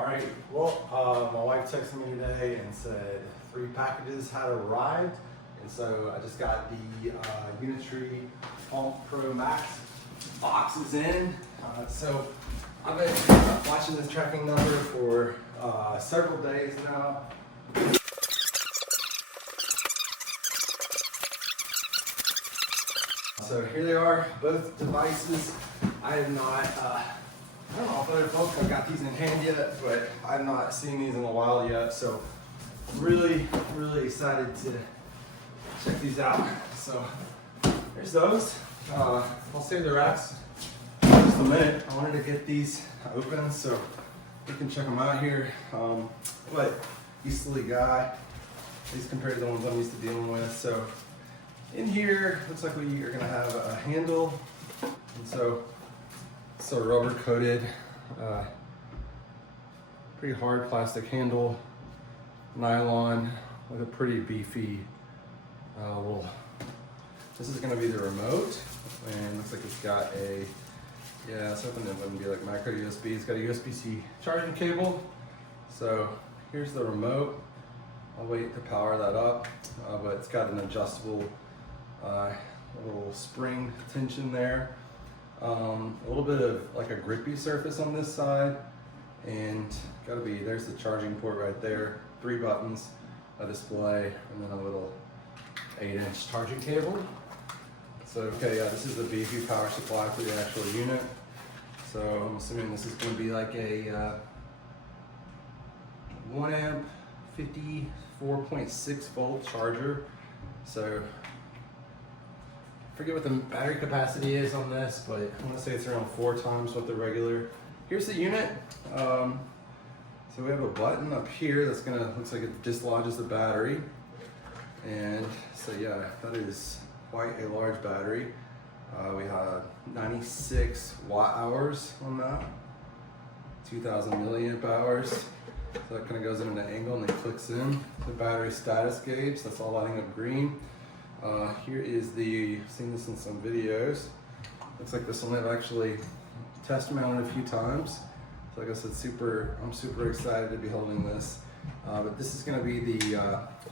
All right, well, my wife texted me today and said 3 packages had arrived. And so I just got the Unitree PUMP MAX boxes in. So I've been watching this tracking number for several days now. So here they are, both devices. I have not, I don't know if other folks have got these in hand yet, but I've not seen these in a while yet. So I'm really excited to check these out. So there's those. I'll save the racks in just a minute. I wanted to get these open so we can check them out here. But easily guy, at least compared to the ones I'm used to dealing with. So in here, looks like we are gonna have a handle. And so it's a rubber coated, pretty hard plastic handle, nylon with a pretty beefy this is gonna be the remote, and looks like it's got a, something that wouldn't be like micro USB. It's got a USB-C charging cable. So here's the remote. I'll wait to power that up, but it's got an adjustable little spring tension there. A little bit of like a grippy surface on this side, and there's the charging port right there. 3 buttons, a display, and then a little 8-inch charging cable. So okay, this is the beefy power supply for the actual unit. So I'm assuming this is going to be like a 1 amp, 54.6 volt charger. So I forget what the battery capacity is on this, but I want to say it's around 4 times what the regular. Here's the unit. So we have a button up here that's looks like it dislodges the battery. And so yeah, that is quite a large battery. We have 96 watt hours on that, 2000 milliamp hours. So that kind of goes in an angle and then clicks in. The battery status gauge, that's all lighting up green. Here is I've seen this in some videos. Looks like this one I've actually test mounted a few times. So like I said, I'm super excited to be holding this. But this is gonna be the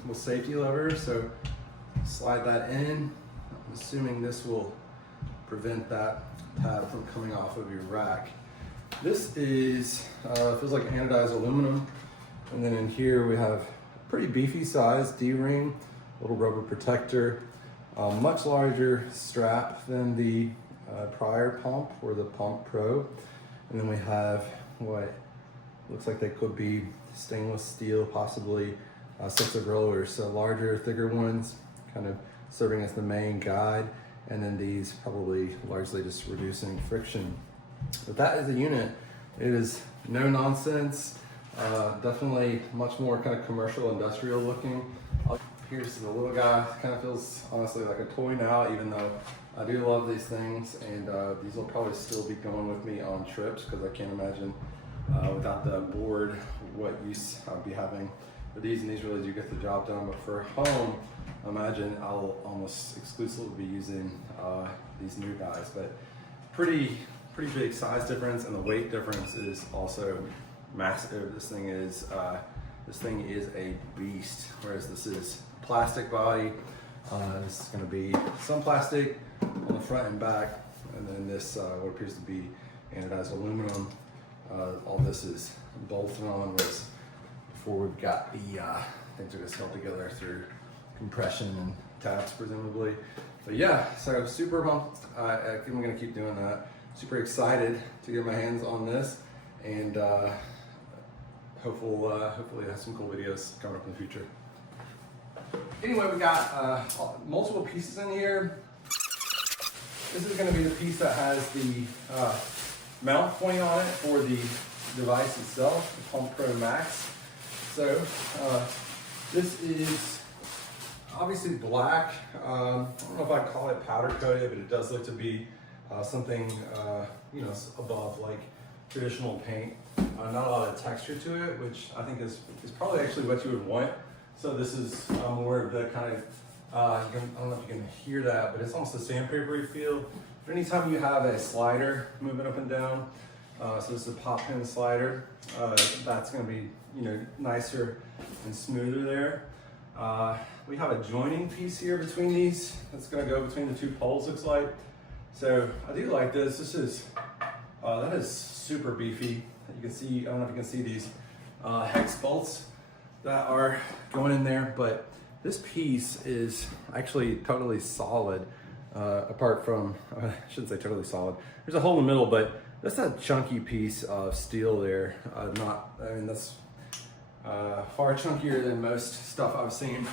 little safety lever. So slide that in. I'm assuming this will prevent that tab from coming off of your rack. This is, feels like anodized aluminum. And then in here we have a pretty beefy size D-ring, little rubber protector, much larger strap than the prior pump or the Pump Pro. And then we have what looks like they could be stainless steel, possibly sensor growers. So larger, thicker ones, kind of serving as the main guide. And then these probably largely just reducing friction. But that is the unit. It is no nonsense. Definitely much more kind of commercial, industrial looking. Here's the little guy. Kind of feels honestly like a toy now, even though I do love these things, and these will probably still be going with me on trips because I can't imagine without the board what use I'd be having. But these really do get the job done. But for home, I imagine I'll almost exclusively be using these new guys. But pretty big size difference, and the weight difference is also massive. This thing is a beast, whereas this is plastic body. This is going to be some plastic on the front and back, and then this what appears to be anodized aluminum. All this is bolted on, whereas before we've got the things are just held together through compression and tabs presumably. But yeah, so super pumped. I think I'm going to keep doing that. Super excited to get my hands on this, and hopefully have some cool videos coming up in the future. Anyway, we got multiple pieces in here. This is going to be the piece that has the mount point on it for the device itself, the Pump Pro Max. So this is obviously black. I don't know if I'd call it powder coated, but it does look to be something above like traditional paint. Not a lot of texture to it, which I think is probably actually what you would want. So this is more of the kind of, I don't know if you can hear that, but it's almost a sandpapery feel. But anytime you have a slider moving up and down, So this is a pop pin slider. That's going to be, you know, nicer and smoother there. We have a joining piece here between these. That's going to go between the two poles, looks like. So I do like this. This is, that is super beefy. You can see, I don't know if you can see these hex bolts that are going in there, but this piece is actually totally solid. Apart from, I shouldn't say totally solid. There's a hole in the middle, but that's a chunky piece of steel there. That's far chunkier than most stuff I've seen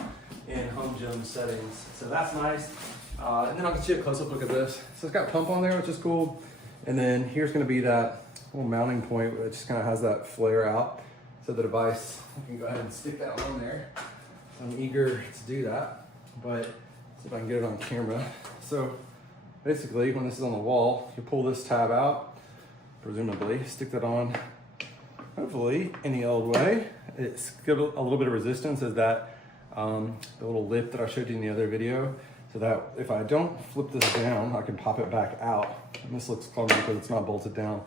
in home gym settings. So that's nice. And then I'll get you a close-up look at this. So it's got pump on there, which is cool. And then here's gonna be that little mounting point, which just kind of has that flare out. So the device, you can go ahead and stick that on there. I'm eager to do that, but see if I can get it on camera. So basically, when this is on the wall, you pull this tab out, presumably, stick that on, hopefully, any old way. It's got a little bit of resistance as that, the little lip that I showed you in the other video, so that if I don't flip this down, I can pop it back out. And this looks clumsy because it's not bolted down.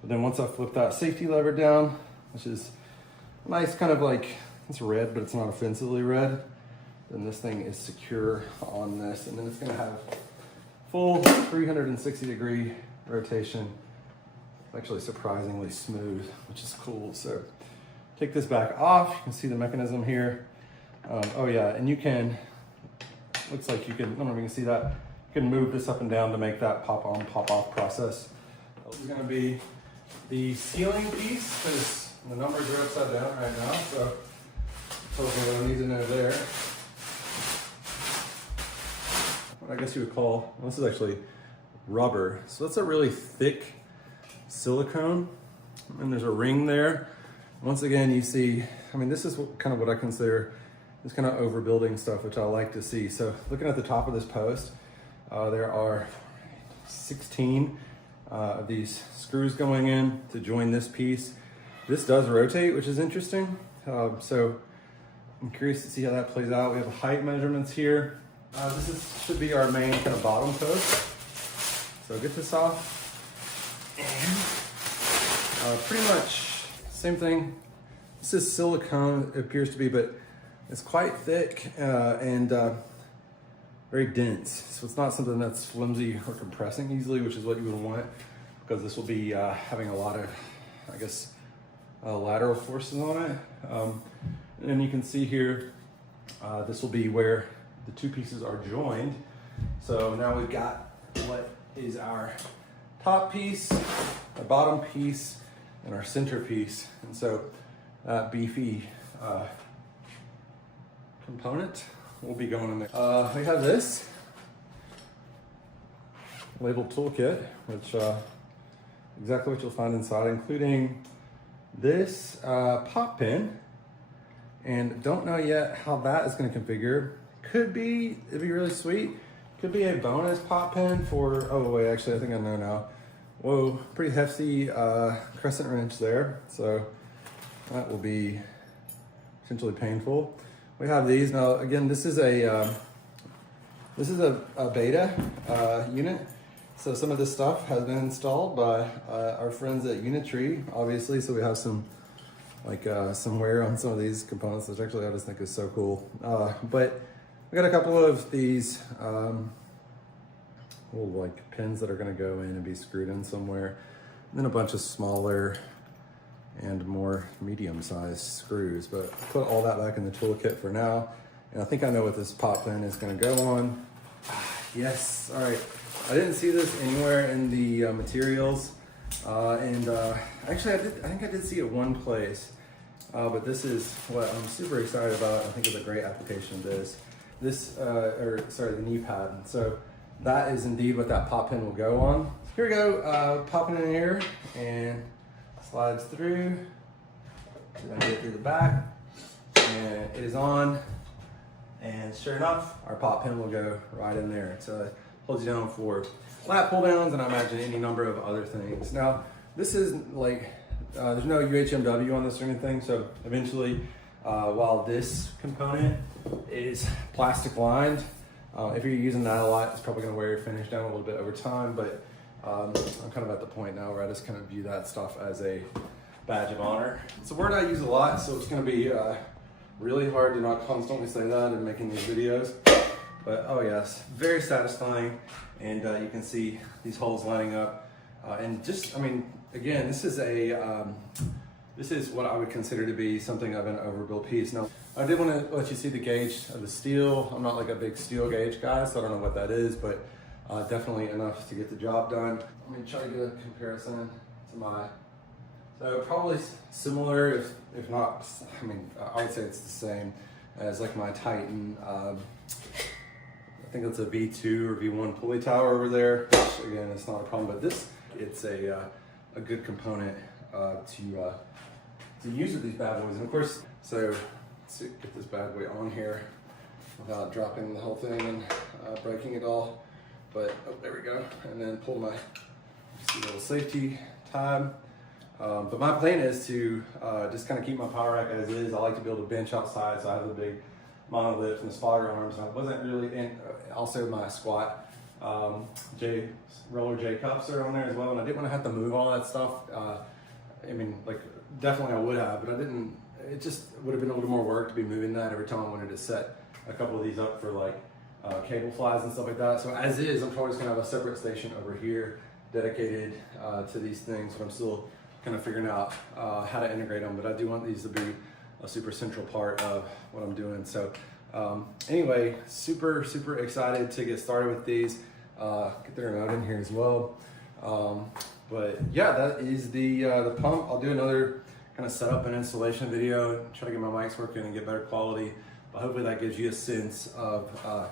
But then once I flip that safety lever down, which is nice, kind of like, it's red, but it's not offensively red, then this thing is secure on this. And then it's gonna have full 360-degree rotation. It's actually surprisingly smooth, which is cool. So take this back off. You can see the mechanism here. Oh yeah, and you can, looks like you can, I don't know if you can see that, you can move this up and down to make that pop on, pop off process. This is gonna be the sealing piece, because the numbers are upside down right now, so that's what I need to know there. What I guess you would call, well, this is actually rubber. So that's a really thick silicone, and there's a ring there. Once again, you see, I mean, this is kind of what I consider this kind of overbuilding stuff, which I like to see. So looking at the top of this post, there are 16 of these screws going in to join this piece. This does rotate, which is interesting. So I'm curious to see how that plays out. We have height measurements here. Should be our main kind of bottom post. So get this off. And pretty much same thing. This is silicone, it appears to be, but it's quite thick and very dense. So it's not something that's flimsy or compressing easily, which is what you would want, because this will be having a lot of, I guess, lateral forces on it. And then you can see here, this will be where the two pieces are joined. So now we've got what is our top piece, our bottom piece, and our center piece. And so that beefy component will be going in there. We have this labeled Toolkit, which exactly what you'll find inside, including this pop pin. And don't know yet how that is going to configure. It'd be really sweet. Could be a bonus pop pin for, oh wait, actually I think I know now. Whoa, pretty hefty crescent wrench there. So that will be potentially painful. We have these now. Again, this is a beta unit. So some of this stuff has been installed by our friends at Unitree, obviously. So we have some some wear on some of these components, which actually I just think is so cool. But we got a couple of these little pins that are going to go in and be screwed in somewhere, and then a bunch of smaller and more medium-sized screws. But put all that back in the toolkit for now, and I think I know what this pop pin is going to go on. Yes, all right. I didn't see this anywhere in the materials, actually I think I did see it one place. But this is what I'm super excited about. I think it's a great application of this. The knee pad. So that is indeed what that pop pin will go on. Here we go, popping in here and slides through. So I get it through the back, and it is on. And sure enough, our pop pin will go right in there. So holds you down for lat pull downs, and I imagine any number of other things. Now, this is there's no UHMW on this or anything, so eventually, while this component is plastic lined, if you're using that a lot, it's probably gonna wear your finish down a little bit over time, but I'm kind of at the point now where I just kind of view that stuff as a badge of honor. It's a word I use a lot, so it's going to be really hard to not constantly say that in making these videos. But oh yes, very satisfying. And you can see these holes lining up. And just, I mean, again, this is what I would consider to be something of an overbuilt piece. Now, I did want to let you see the gauge of the steel. I'm not like a big steel gauge guy, so I don't know what that is, but definitely enough to get the job done. Let me try to get a comparison to my, so probably similar, if not, I mean, I would say it's the same as like my Titan. I think it's a V2 or V1 pulley tower over there, which again, it's not a problem, but this, it's a good component to use with these bad boys. And of course, so let's get this bad boy on here without dropping the whole thing and breaking it all. But oh, there we go. And then pull my little safety tab. But my plan is to just kind of keep my power rack as is. I like to build a bench outside, so I have the big monolith and the spotter arms. And I wasn't really in, also my squat roller J cups are on there as well. And I didn't want to have to move all that stuff. I mean, like definitely I would have, but I didn't. It just would have been a little more work to be moving that every time I wanted to set a couple of these up for like cable flies and stuff like that. So as is, I'm probably just gonna have a separate station over here dedicated to these things, but I'm still kind of figuring out how to integrate them. But I do want these to be a super central part of what I'm doing. So anyway, super excited to get started with these. Get the remote in here as well. But yeah, that is the pump. I'll do another kind of setup and installation video, try to get my mics working and get better quality. But hopefully that gives you a sense of, yeah,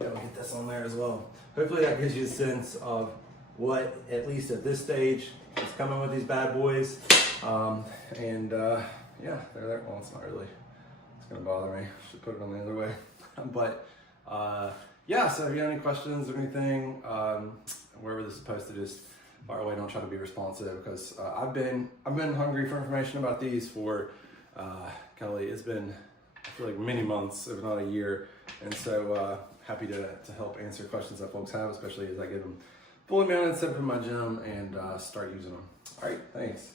we'll get this on there as well. Hopefully that gives you a sense of what, at least at this stage, is coming with these bad boys. Yeah, there. Well, it's not really, it's gonna bother me. Should put it on the other way. But yeah, so if you have any questions or anything, wherever this is posted, just fire away. Don't try to be responsive, because I've been hungry for information about these for Kelly. It's been, I feel like, many months, if not a year, and so happy to help answer questions that folks have, especially as I get them fully mounted, set up in my gym, and start using them. All right, thanks.